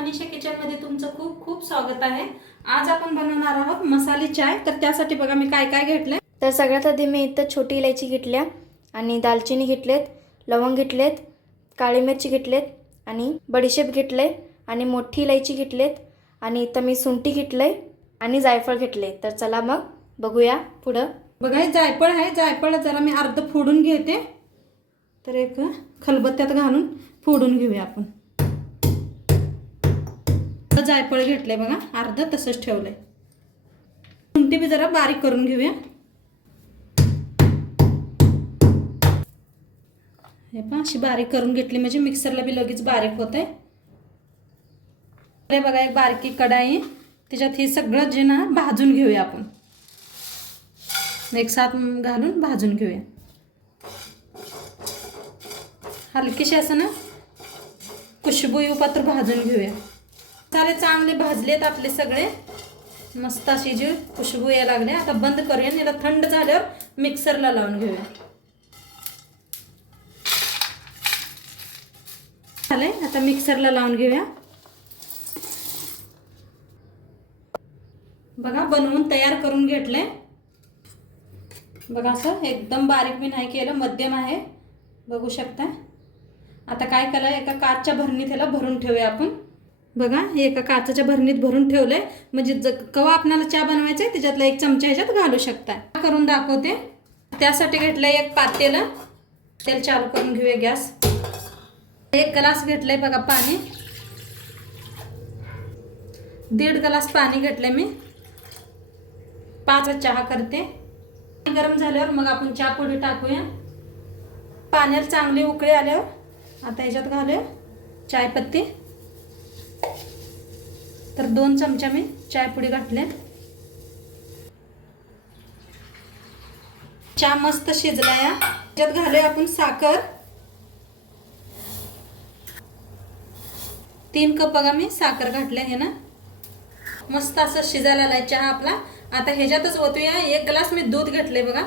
Manisha kitchen मध्ये तुमचं खूप खूप स्वागत आहे। आज आपण बनवणार आहोत मसाले चाय। तर त्यासाठी बघा मी काय काय घेतले। तर सगळ्यात आधी मी इथं छोटी इलायची घेतल्या आणि दालचिनी घेतलेत, लवंग घेतलेत, काळी मिरची घेतलेत आणि बडीशेप घेतले आणि मोठी इलायची घेतलेत आणि इथं मी सुंठी घेतले आणि जायफळ घेतले। तर चला मग बघूया पुढं। बघा हे जायफळ आहे, जायफळ जरा मी अर्ध फोडून घेते। तर एक खलबत्त्यात घालून फोडून घेऊया आपण। जायफळ घेतले बघा, अर्ध तसंच ठेवलंय। सुंठी बी जरा बारीक करून घेऊया। हे पण अशी बारीक करून घेतली म्हणजे मिक्सरला बी लगेच बारीक होते। हे बघा एक बारकी कढाई, त्याच्यात हे सगळं जे ना भाजून घेऊया आपण। एक साथ घालून भाजून घेऊया। हलकीशी असं ना खुशबू येऊपात्र भाजून घेऊया। मसाले चांगले भाजलेत आपले सगळे, मस्त अशी जी खुशबू यायला लागली। आता बंद करूया, याला थंड झाल्यावर मिक्सरला लावून घेऊया। झालंय, आता मिक्सरला लावून घेऊया। बघा बनवून तयार करून घेतले। बघा असं एकदम बारीक मी नाही केलं, मध्यम आहे, बघू शकता। आता काय केलं, एका काचच्या भरणीत त्याला भरून ठेवूया आपण। बघा हे एका काचेच्या भरणीत भरून ठेवलंय, म्हणजे कवा आपल्याला चहा बनवायचा आहे त्याच्यातला एक चमचा ह्याच्यात घालू शकता। करून दाखवते। त्यासाठी घेतलंय एक पातेलं, तेल चालू करून घेऊया गॅस। एक ग्लास घेतलंय बघा पाणी, 1.5 ग्लास पाणी घेतलंय मी। 5 चहा करते। गरम झाल्यावर मग आपण चहा पुडी टाकूया। पाण्याला चांगली उकळी आल्यावर आता ह्याच्यात घालूया चायपत्ती। तर 2 चमचा मी चायपुडी घातले। चहा मस्त शिजला या, त्याच्यात घालूया आपण साखर। 3 कप बघा मी साखर घातले हे ना। मस्त असं शिजायला आलाय चहा आपला। आता ह्याच्यातच ओतूया 1 ग्लास मी दूध घेतले बघा।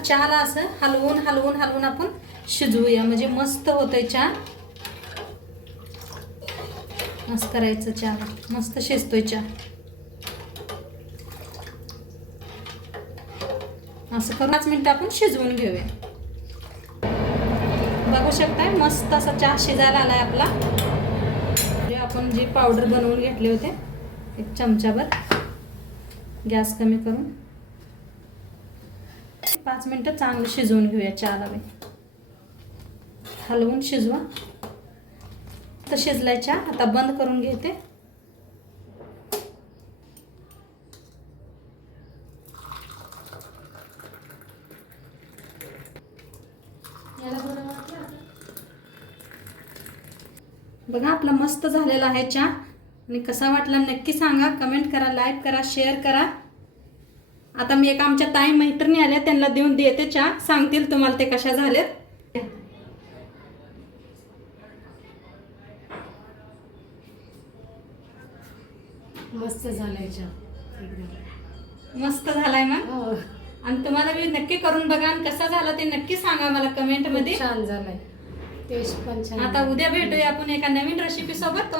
चहाला असं हलवून हलवून हलवून आपण शिजवूया, म्हणजे मस्त होतोय चहा। मस्त करायचं, चहा मस्त शिजतोय चहा। असं करून 5 मिनिटं आपण शिजवून घेऊया। बघू शकताय मस्त असा चहा शिजायला आलाय आपला। जे आपण जी पावडर बनवून घेतले होते 1 चमचाभर, गॅस कमी करून 5 मिनिटं चांगलं शिजवून घेऊया चहाला बी। हलवून शिजवा। तर शिजलाय चहा, आता बंद करून घेते। बघा आपला मस्त झालेला आहे चहा। आणि कसा वाटला नक्की सांगा, कमेंट करा, लाईक करा, शेअर करा। आता मी एक आमच्या ताई मैत्रिणी आल्या, त्यांना देऊन देते चहा, सांगतील तुम्हाला ते कशा झालेत। मस्त झालाय चहा, मस्त झालाय ना। आणि तुम्हाला मी नक्की करून बघा आणि कसा झाला ते नक्की सांगा मला कमेंट मध्ये। छान झालाय, टेस्ट पण छान। आता उद्या भेटूया आपण एका नवीन रेसिपी सोबत।